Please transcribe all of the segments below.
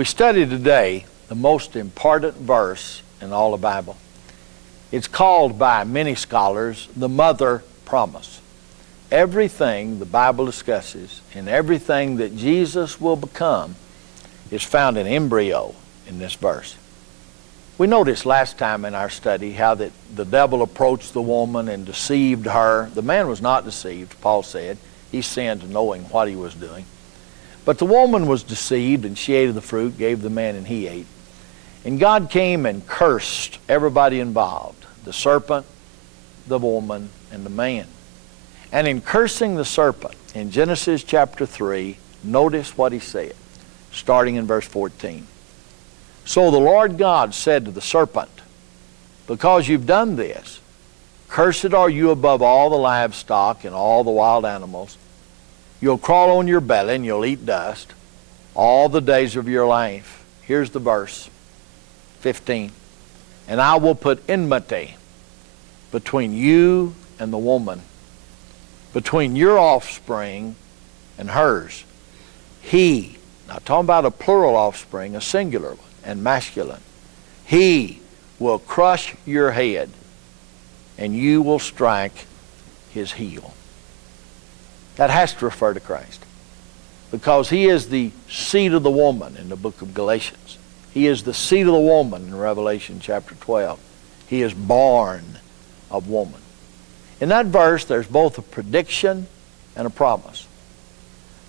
We study today the most important verse in all the Bible. It's called by many scholars the mother promise. Everything the Bible discusses and everything that Jesus will become is found in embryo in this verse. We noticed last time in our study how that the devil approached the woman and deceived her. The man was not deceived, Paul said. He sinned knowing what he was doing. But the woman was deceived, and she ate of the fruit, gave the man, and he ate. And God came and cursed everybody involved, the serpent, the woman, and the man. And in cursing the serpent, in Genesis chapter 3, notice what he said, starting in verse 14. So the Lord God said to the serpent, because you've done this, cursed are you above all the livestock and all the wild animals. You'll crawl on your belly and you'll eat dust all the days of your life. Here's the verse, 15. And I will put enmity between you and the woman, between your offspring and hers. He, now talking about a plural offspring, a singular one, and masculine. He will crush your head, and you will strike his heel. That has to refer to Christ, because he is the seed of the woman in the book of Galatians. He is the seed of the woman in Revelation chapter 12. He is born of woman. In that verse, there's both a prediction and a promise.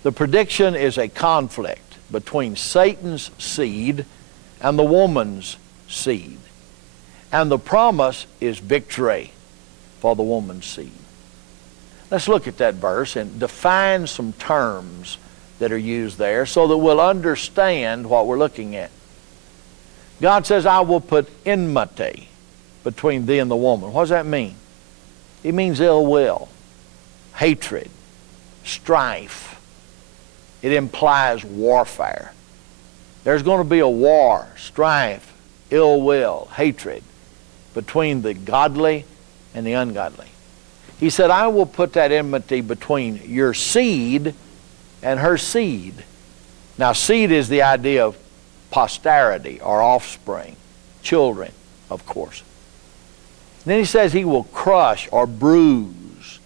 The prediction is a conflict between Satan's seed and the woman's seed. And the promise is victory for the woman's seed. Let's look at that verse and define some terms that are used there so that we'll understand what we're looking at. God says, I will put enmity between thee and the woman. What does that mean? It means ill will, hatred, strife. It implies warfare. There's going to be a war, strife, ill will, hatred between the godly and the ungodly. He said, I will put that enmity between your seed and her seed. Now, seed is the idea of posterity or offspring, children, of course. Then he says he will crush or bruise,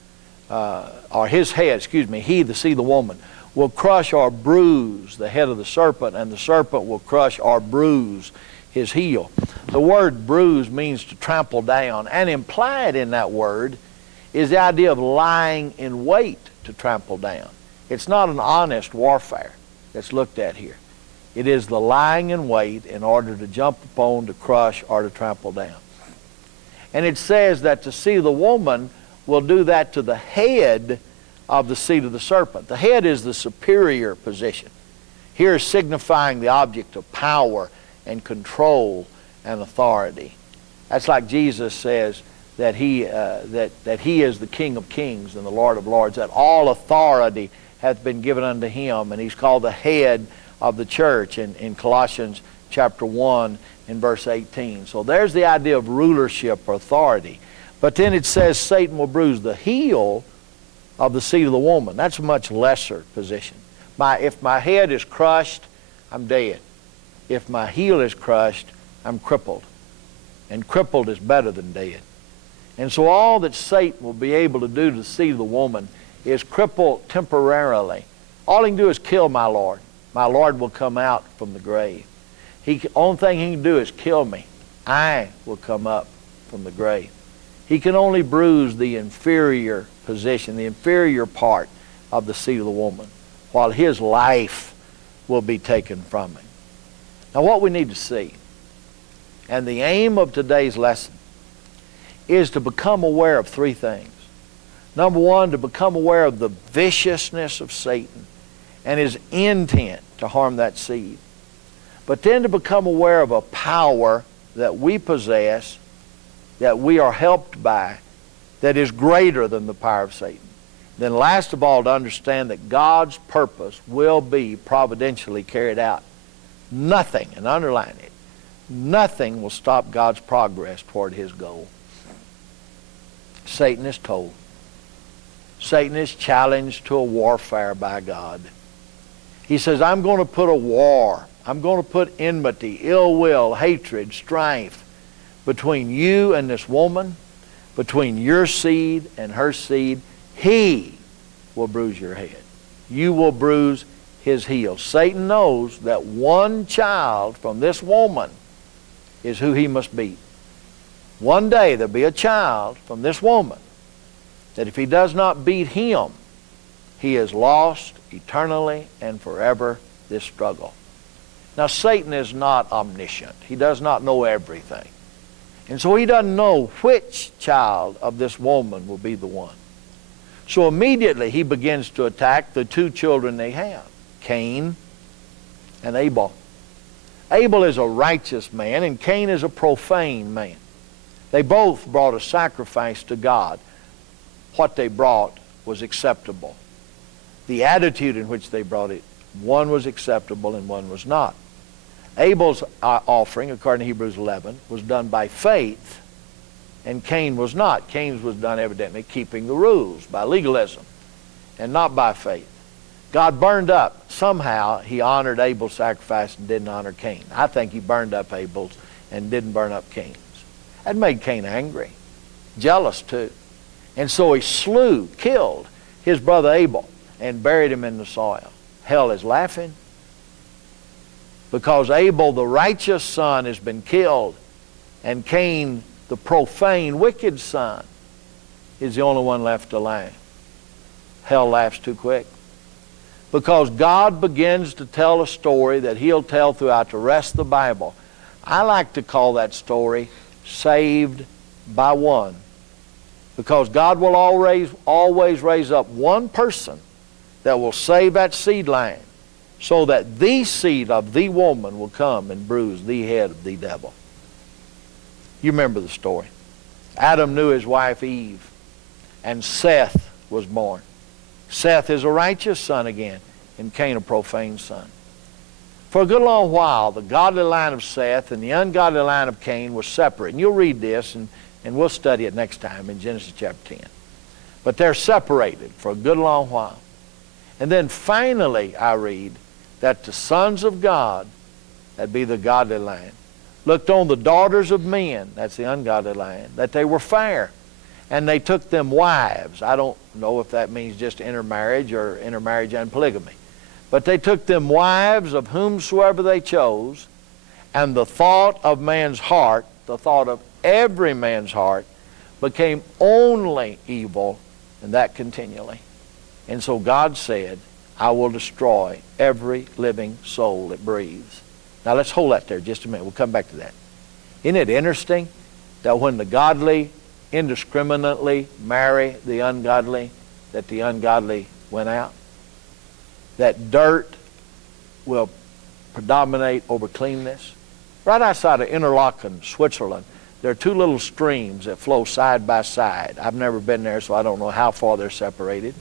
or his head, he, the seed of the woman, will crush or bruise the head of the serpent, and the serpent will crush or bruise his heel. The word bruise means to trample down, and implied in that word is the idea of lying in wait to trample down. It's not an honest warfare that's looked at here. It is the lying in wait in order to jump upon, to crush, or to trample down. And it says that the seed of the woman will do that to the head of the seed of the serpent. The head is the superior position. Here is signifying the object of power and control and authority. That's like Jesus says that he is the King of kings and the Lord of lords, that all authority hath been given unto him, and he's called the head of the church in Colossians chapter 1 in verse 18. So there's the idea of rulership or authority. But then it says Satan will bruise the heel of the seed of the woman. That's a much lesser position. If my head is crushed, I'm dead. If my heel is crushed, I'm crippled. And crippled is better than dead. And so all that Satan will be able to do to the seed of the woman is cripple temporarily. All he can do is kill my Lord. My Lord will come out from the grave. Only thing he can do is kill me. I will come up from the grave. He can only bruise the inferior position, the inferior part of the seed of the woman, while his life will be taken from him. Now what we need to see, and the aim of today's lesson, is to become aware of three things. Number one, to become aware of the viciousness of Satan and his intent to harm that seed. But then to become aware of a power that we possess, that we are helped by, that is greater than the power of Satan. Then last of all, to understand that God's purpose will be providentially carried out. Nothing, and underline it, nothing will stop God's progress toward his goal. Satan is told. Satan is challenged to a warfare by God. He says, I'm going to put a war. I'm going to put enmity, ill will, hatred, strife between you and this woman, between your seed and her seed. He will bruise your head. You will bruise his heel. Satan knows that one child from this woman is who he must beat. One day there'll be a child from this woman that if he does not beat him, he is lost eternally and forever this struggle. Now, Satan is not omniscient. He does not know everything. And so he doesn't know which child of this woman will be the one. So immediately he begins to attack the two children they have, Cain and Abel. Abel is a righteous man and Cain is a profane man. They both brought a sacrifice to God. What they brought was acceptable. The attitude in which they brought it, one was acceptable and one was not. Abel's offering, according to Hebrews 11, was done by faith, and Cain was not. Cain's was done evidently keeping the rules, by legalism, and not by faith. God burned up. Somehow he honored Abel's sacrifice and didn't honor Cain. I think he burned up Abel's and didn't burn up Cain's. That made Cain angry, jealous too. And so he killed his brother Abel and buried him in the soil. Hell is laughing because Abel, the righteous son, has been killed, and Cain, the profane, wicked son, is the only one left alive. Hell laughs too quick because God begins to tell a story that he'll tell throughout the rest of the Bible. I like to call that story Saved by One, because God will always raise up one person that will save that seed line so that the seed of the woman will come and bruise the head of the devil. You remember the story. Adam knew his wife Eve, and Seth was born. Seth is a righteous son again, and Cain a profane son. For a good long while, the godly line of Seth and the ungodly line of Cain was separate. And you'll read this, and we'll study it next time in Genesis chapter 10. But they're separated for a good long while. And then finally I read that the sons of God, that'd be the godly line, looked on the daughters of men, that's the ungodly line, that they were fair. And they took them wives. I don't know if that means just intermarriage or intermarriage and polygamy. But they took them wives of whomsoever they chose, and the thought of man's heart, the thought of every man's heart, became only evil, and that continually. And so God said, I will destroy every living soul that breathes. Now let's hold that there just a minute. We'll come back to that. Isn't it interesting that when the godly indiscriminately marry the ungodly, that the ungodly went out? That dirt will predominate over cleanness. Right outside of Interlaken, Switzerland, there are two little streams that flow side by side. I've never been there, so I don't know how far they're separated.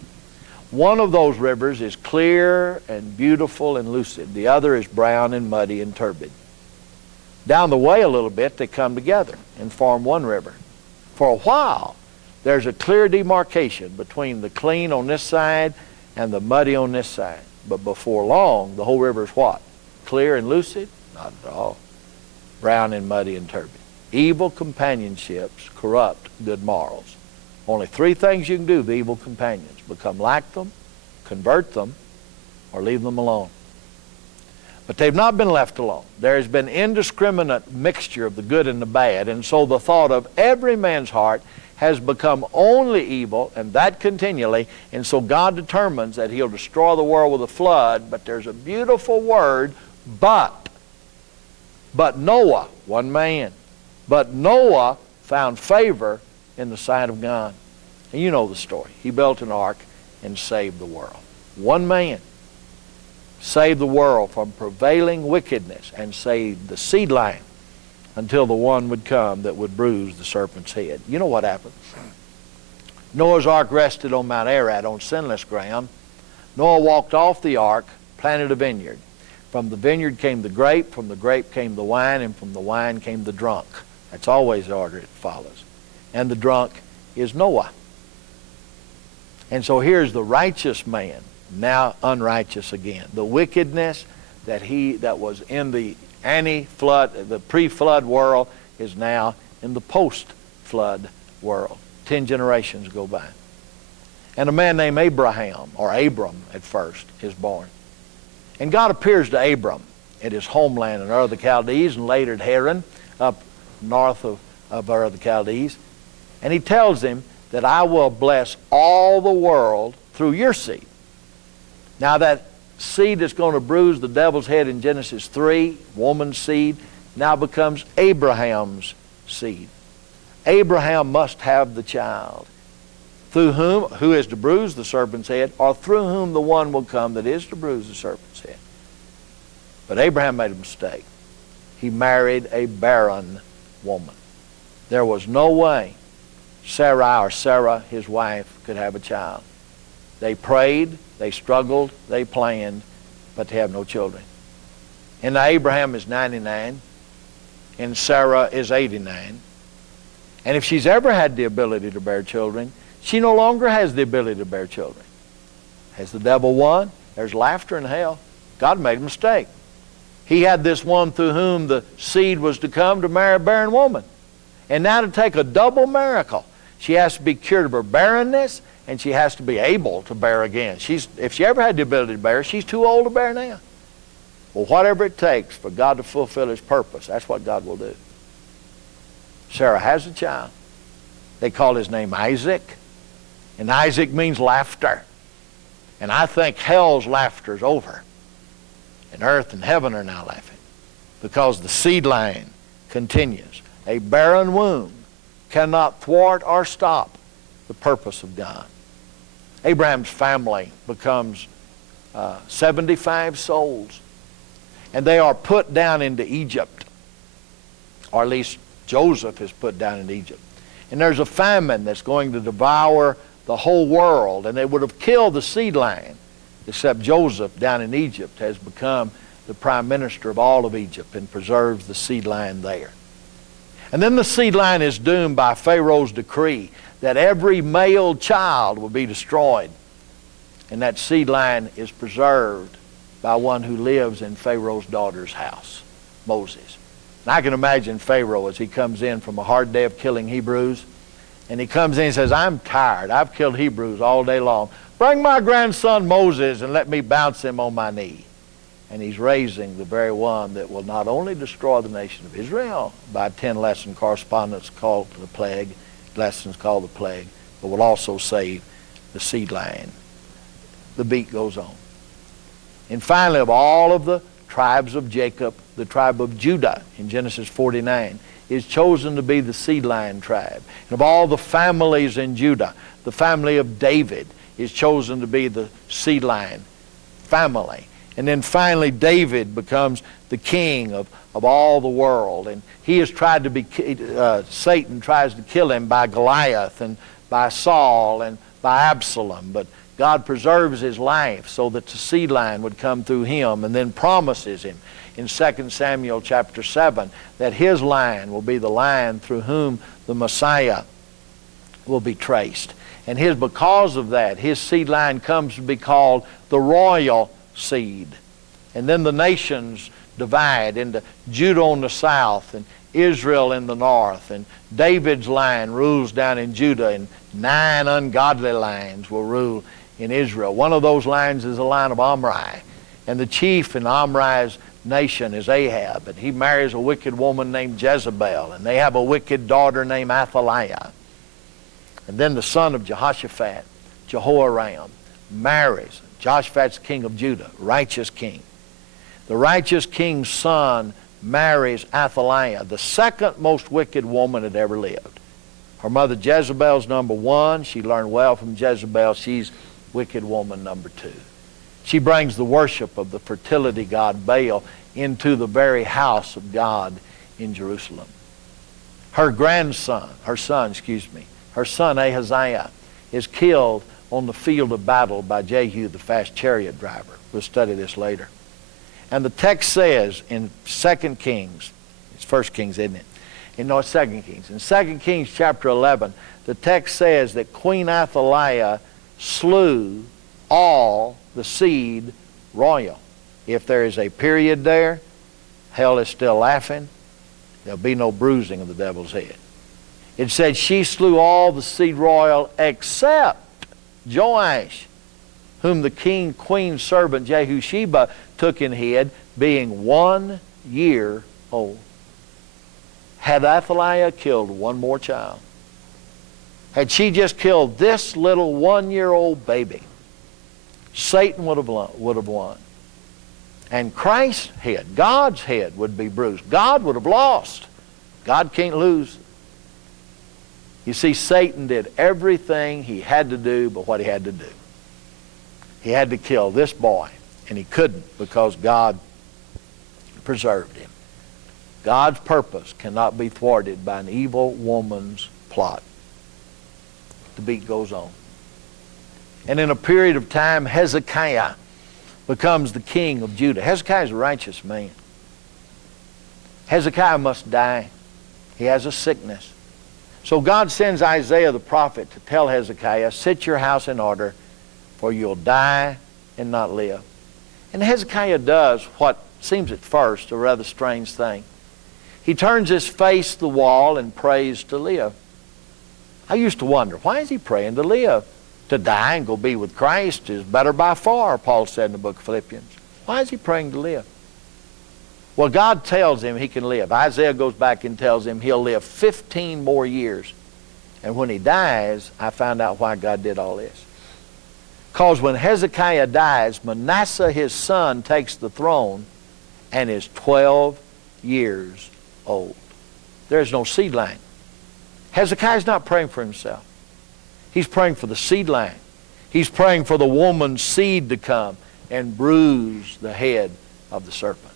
One of those rivers is clear and beautiful and lucid. The other is brown and muddy and turbid. Down the way a little bit, they come together and form one river. For a while, there's a clear demarcation between the clean on this side and the muddy on this side. But before long, the whole river is what? Clear and lucid? Not at all. Brown and muddy and turbid. Evil companionships corrupt good morals. Only three things you can do with evil companions: become like them, convert them, or leave them alone. But they've not been left alone. There has been indiscriminate mixture of the good and the bad, and so the thought of every man's heart has become only evil, and that continually, and so God determines that he'll destroy the world with a flood, but there's a beautiful word, but Noah, one man, but Noah found favor in the sight of God. And you know the story. He built an ark and saved the world. One man saved the world from prevailing wickedness and saved the seed line until the one would come that would bruise the serpent's head. You know what happened? Noah's ark rested on Mount Ararat on sinless ground. Noah walked off the ark, planted a vineyard. From the vineyard came the grape, from the grape came the wine, and from the wine came the drunk. That's always the order it follows. And the drunk is Noah. And so here's the righteous man, now unrighteous again. The wickedness that was in the anti-flood, the pre-flood world, is now in the post-flood world. 10 generations go by. And a man named Abraham, or Abram at first, is born. And God appears to Abram at his homeland in Ur of the Chaldees, and later at Haran, up north of Ur of the Chaldees. And he tells him that I will bless all the world through your seed. Now that seed that's going to bruise the devil's head in Genesis 3, woman's seed, now becomes Abraham's seed. Abraham must have the child, through who is to bruise the serpent's head, or through whom the one will come that is to bruise the serpent's head. But Abraham made a mistake. He married a barren woman. There was no way Sarah, his wife, could have a child. They prayed, they struggled, they planned, but they have no children. And Abraham is 99, and Sarah is 89. And if she's ever had the ability to bear children, she no longer has the ability to bear children. Has the devil won? There's laughter in hell. God made a mistake. He had this one through whom the seed was to come to marry a barren woman. And now to take a double miracle. She has to be cured of her barrenness, and she has to be able to bear again. If she ever had the ability to bear, she's too old to bear now. Well, whatever it takes for God to fulfill His purpose, that's what God will do. Sarah has a child. They call his name Isaac. And Isaac means laughter. And I think hell's laughter is over. And earth and heaven are now laughing. Because the seed line continues. A barren womb cannot thwart or stop the purpose of God. Abraham's family becomes 75 souls. And they are put down into Egypt. Or at least Joseph is put down in Egypt. And there's a famine that's going to devour the whole world. And they would have killed the seed line, except Joseph down in Egypt has become the prime minister of all of Egypt and preserves the seed line there. And then the seed line is doomed by Pharaoh's decree that every male child will be destroyed. And that seed line is preserved by one who lives in Pharaoh's daughter's house, Moses. And I can imagine Pharaoh as he comes in from a hard day of killing Hebrews. And he comes in and says, I'm tired. I've killed Hebrews all day long. Bring my grandson Moses and let me bounce him on my knee. And he's raising the very one that will not only destroy the nation of Israel by 10-lesson correspondence called the plague, lessons called the plague, but will also save the seed line. The beat goes on. And finally, of all of the tribes of Jacob, the tribe of Judah in Genesis 49 is chosen to be the seed line tribe. And of all the families in Judah, the family of David is chosen to be the seed line family. And then finally David becomes the king of all the world. And he has tried to be, Satan tries to kill him by Goliath and by Saul and by Absalom. But God preserves his life so that the seed line would come through him, and then promises him in 2 Samuel chapter 7 that his line will be the line through whom the Messiah will be traced. And because of that, his seed line comes to be called the royal seed. And then the nations divide into Judah on the south and Israel in the north. And David's line rules down in Judah, and 9 ungodly lines will rule in Israel. One of those lines is the line of Omri. And the chief in Omri's nation is Ahab. And he marries a wicked woman named Jezebel. And they have a wicked daughter named Athaliah. And then the son of Jehoshaphat, Jehoram, marries. Jehoshaphat's king of Judah, righteous king. The righteous king's son marries Athaliah, the second most wicked woman that ever lived. Her mother Jezebel's number 1. She learned well from Jezebel. She's wicked woman number 2. She brings the worship of the fertility god Baal into the very house of God in Jerusalem. Her son Ahaziah, is killed on the field of battle by Jehu, the fast chariot driver. We'll study this later. And the text says in 2 Kings, it's 1 Kings, isn't it? It's 2 Kings. In 2 Kings chapter 11, the text says that Queen Athaliah slew all the seed royal. If there is a period there, hell is still laughing. There'll be no bruising of the devil's head. It said she slew all the seed royal except Joash, whom the queen's servant Jehosheba took and hid, being 1 year old. Had Athaliah killed one more child, had she just killed this little 1-year-old baby, Satan would have won. And Christ's head, God's head, would be bruised. God would have lost. God can't lose. You see, Satan did everything he had to do but what he had to do. He had to kill this boy, and he couldn't because God preserved him. God's purpose cannot be thwarted by an evil woman's plot. The beat goes on. And in a period of time, Hezekiah becomes the king of Judah. Hezekiah is a righteous man. Hezekiah must die. He has a sickness. So God sends Isaiah the prophet to tell Hezekiah, set your house in order, for you'll die and not live. And Hezekiah does what seems at first a rather strange thing. He turns his face to the wall and prays to live. I used to wonder, why is he praying to live? To die and go be with Christ is better by far, Paul said in the book of Philippians. Why is he praying to live? Well, God tells him he can live. Isaiah goes back and tells him he'll live 15 more years. And when he dies, I found out why God did all this. Because when Hezekiah dies, Manasseh, his son, takes the throne and is 12 years old. There's no seed line. Hezekiah's not praying for himself. He's praying for the seed line. He's praying for the woman's seed to come and bruise the head of the serpent.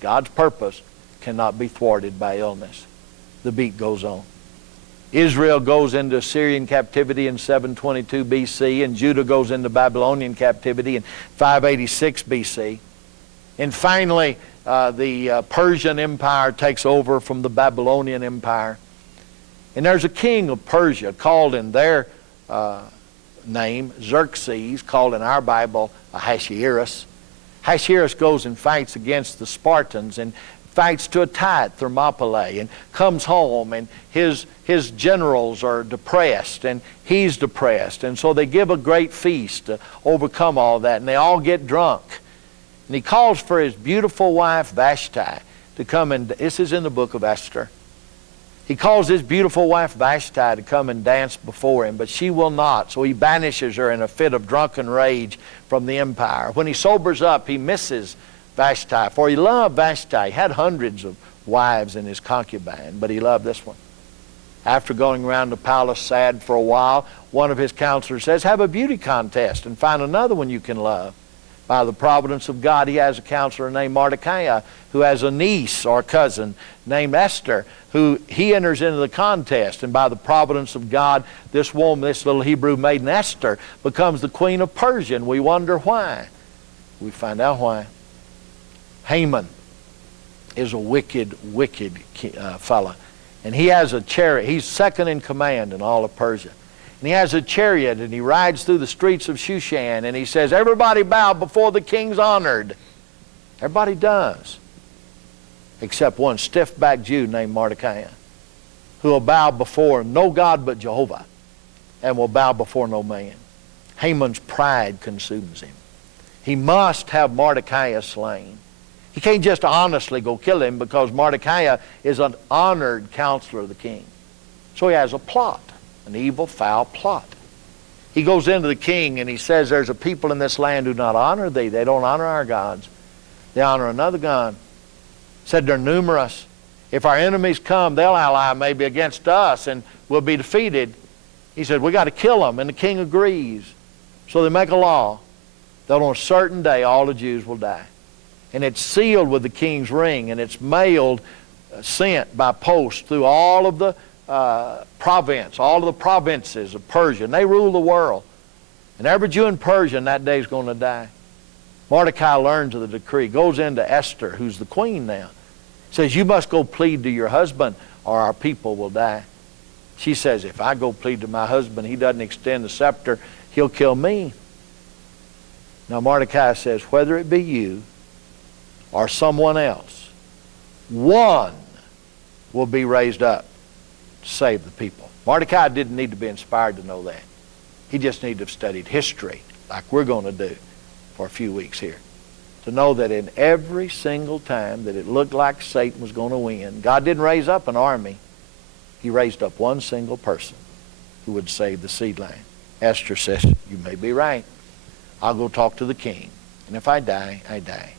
God's purpose cannot be thwarted by illness. The beat goes on. Israel goes into Assyrian captivity in 722 BC, and Judah goes into Babylonian captivity in 586 BC. And finally, the Persian Empire takes over from the Babylonian Empire. And there's a king of Persia called in their name Xerxes, called in our Bible Ahasuerus. Ahasuerus goes and fights against the Spartans and fights to a tie at Thermopylae and comes home, and his generals are depressed and he's depressed, and so they give a great feast to overcome all that, and they all get drunk. And he calls for his beautiful wife Vashti to come, and this is in the book of Esther. He calls his beautiful wife Vashti to come and dance before him, but she will not. So he banishes her in a fit of drunken rage from the empire. When he sobers up, he misses Vashti, for he loved Vashti. He had hundreds of wives in his concubine, but he loved this one. After going around the palace sad for a while, one of his counselors says, have a beauty contest and find another one you can love. By the providence of God, he has a counselor named Mordecai who has a niece or cousin named Esther, who he enters into the contest. And by the providence of God, this woman, this little Hebrew maiden Esther, becomes the queen of Persia. And we wonder why. We find out why. Haman is a wicked, wicked fella. And he has a chariot. He's second in command in all of Persia. And he has a chariot, and he rides through the streets of Shushan, and he says, everybody bow before the king's honored. Everybody does, except one stiff-backed Jew named Mordecai, who will bow before no God but Jehovah, and will bow before no man. Haman's pride consumes him. He must have Mordecai slain. He can't just honestly go kill him, because Mordecai is an honored counselor of the king. So he has a plot. An evil, foul plot. He goes into the king and he says, there's a people in this land who do not honor thee. They don't honor our gods. They honor another God. Said they're numerous. If our enemies come, they'll ally maybe against us and we'll be defeated. He said, we got to kill them. And the king agrees. So they make a law that on a certain day all the Jews will die. And it's sealed with the king's ring, and it's mailed, sent by post through all of the province, all of the provinces of Persia, and they rule the world. And every Jew in Persia in that day is going to die. Mordecai learns of the decree, goes into Esther, who's the queen now, says, you must go plead to your husband or our people will die. She says, if I go plead to my husband, he doesn't extend the scepter, he'll kill me. Now Mordecai says, whether it be you or someone else, one will be raised up to save the people. Mordecai didn't need to be inspired to know that. He just needed to have studied history, like we're going to do for a few weeks here, to know that in every single time that it looked like Satan was going to win, God didn't raise up an army. He raised up one single person who would save the seed line. Esther says, you may be right. I'll go talk to the king. And if I die, I die.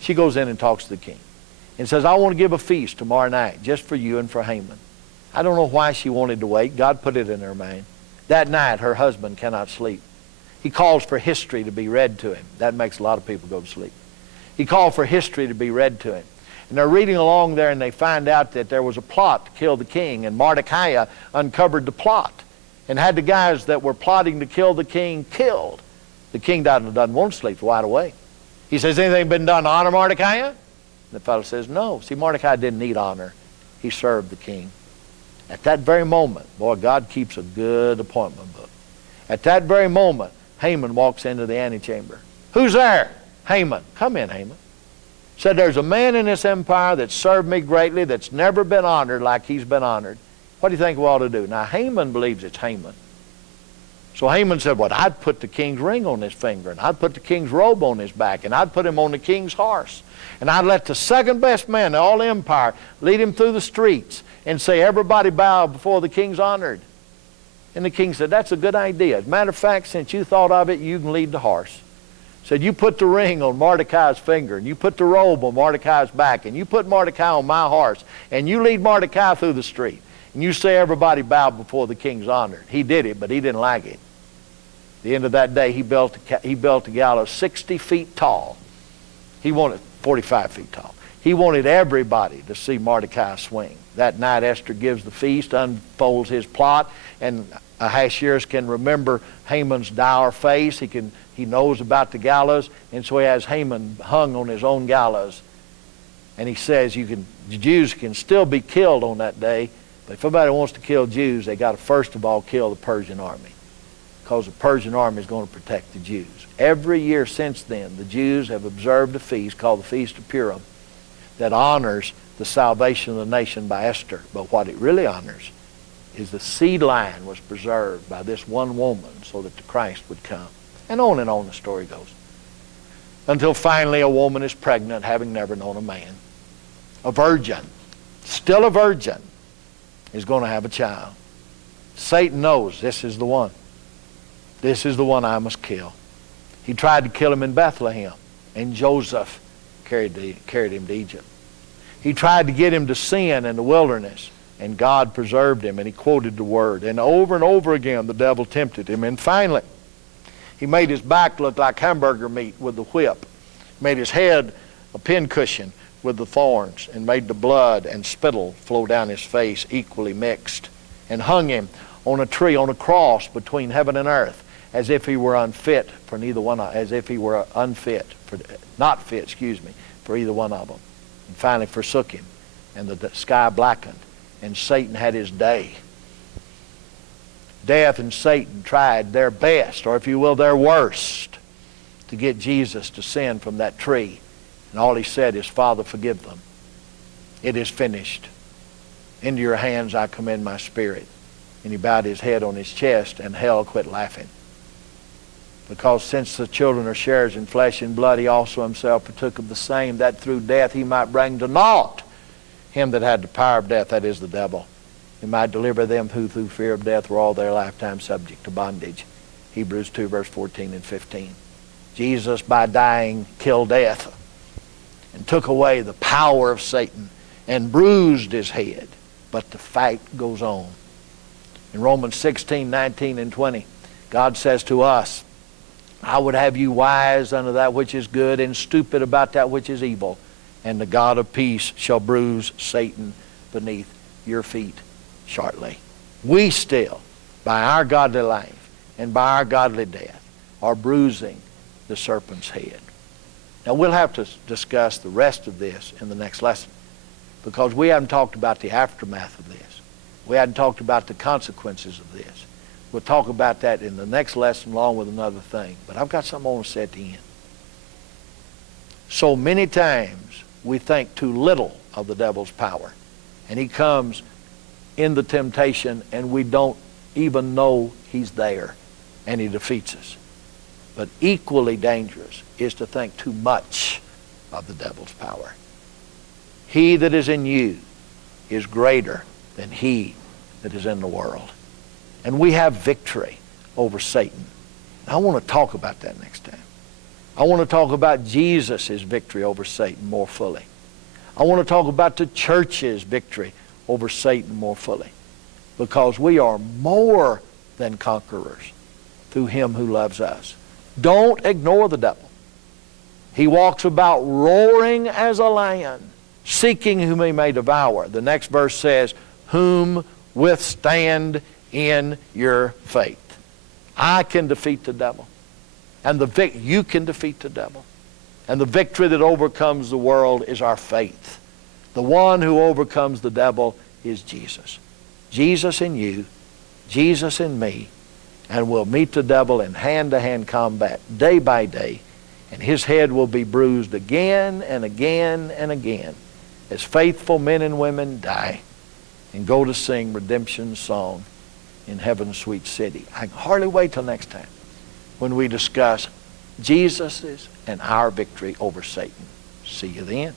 She goes in and talks to the king and says, I want to give a feast tomorrow night just for you and for Haman. I don't know why she wanted to wait. God put it in her mind. That night, her husband cannot sleep. He calls for history to be read to him. That makes a lot of people go to sleep. He called for history to be read to him. And they're reading along there, and they find out that there was a plot to kill the king, and Mordecai uncovered the plot and had the guys that were plotting to kill the king killed. The king doesn't want to sleep, wide awake. He says, anything been done to honor Mordecai? And the fellow says, no. See, Mordecai didn't need honor. He served the king. At that very moment, boy, God keeps a good appointment book. At that very moment, Haman walks into the antechamber. Who's there? Haman. Come in, Haman. Said, there's a man in this empire that served me greatly that's never been honored like he's been honored. What do you think we ought to do? Now, Haman believes it's Haman. So Haman said, well, I'd put the king's ring on his finger, and I'd put the king's robe on his back, and I'd put him on the king's horse. And I'd let the second best man in all the empire lead him through the streets and say, everybody bow before the king's honored. And the king said, that's a good idea. As a matter of fact, since you thought of it, you can lead the horse. Said, you put the ring on Mordecai's finger, and you put the robe on Mordecai's back, and you put Mordecai on my horse, and you lead Mordecai through the street. And you say everybody bow before the king's honored. He did it, but he didn't like it. At the end of that day, he built a gallows 60 feet tall. He wanted 45 feet tall. He wanted everybody to see Mordecai swing. That night, Esther gives the feast, unfolds his plot, and Ahasuerus can remember Haman's dour face. He knows about the gallows, and so he has Haman hung on his own gallows. And he says the Jews can still be killed on that day, but if anybody wants to kill Jews, they got to first of all kill the Persian army, because the Persian army is going to protect the Jews. Every year since then, the Jews have observed a feast called the Feast of Purim that honors the salvation of the nation by Esther. But what it really honors is the seed line was preserved by this one woman so that the Christ would come. And on the story goes. Until finally a woman is pregnant, having never known a man. A virgin, still a virgin, is going to have a child. Satan knows this is the one. This is the one I must kill. He tried to kill him in Bethlehem, and Joseph carried him to Egypt. He tried to get him to sin in the wilderness, and God preserved him, and he quoted the word. And over again, the devil tempted him. And finally, he made his back look like hamburger meat with the whip, made his head a pincushion with the thorns, and made the blood and spittle flow down his face equally mixed, and hung him on a tree, on a cross between heaven and earth, as if he were unfit for neither one, as if he were not fit for either one of them. And finally forsook him, and the sky blackened, and Satan had his day. Death and Satan tried their best, or if you will, their worst, to get Jesus to sin from that tree. And all he said is, Father, forgive them. It is finished. Into your hands I commend my spirit. And he bowed his head on his chest, and hell quit laughing. Because since the children are sharers in flesh and blood, he also himself partook of the same, that through death he might bring to naught him that had the power of death, that is the devil. He might deliver them who through fear of death were all their lifetime subject to bondage. Hebrews 2, verse 14 and 15. Jesus, by dying, killed death and took away the power of Satan and bruised his head. But the fight goes on. In Romans 16, 19, and 20, God says to us, I would have you wise unto that which is good and stupid about that which is evil. And the God of peace shall bruise Satan beneath your feet shortly. We still, by our godly life and by our godly death, are bruising the serpent's head. Now we'll have to discuss the rest of this in the next lesson, because we haven't talked about the aftermath of this. We haven't talked about the consequences of this. We'll talk about that in the next lesson along with another thing. But I've got something I want to say at the end. So many times we think too little of the devil's power. And he comes in the temptation and we don't even know he's there, and he defeats us. But equally dangerous is to think too much of the devil's power. He that is in you is greater than he that is in the world. And we have victory over Satan. I want to talk about that next time. I want to talk about Jesus' victory over Satan more fully. I want to talk about the church's victory over Satan more fully. Because we are more than conquerors through him who loves us. Don't ignore the devil. He walks about roaring as a lion, seeking whom he may devour. The next verse says, whom withstand in your faith. I can defeat the devil. And you can defeat the devil. And the victory that overcomes the world is our faith. The one who overcomes the devil is Jesus. Jesus in you, Jesus in me, and we'll meet the devil in hand-to-hand combat day by day, and his head will be bruised again and again and again as faithful men and women die and go to sing redemption's song in heaven's sweet city. I can hardly wait till next time when we discuss Jesus's and our victory over Satan. See you then.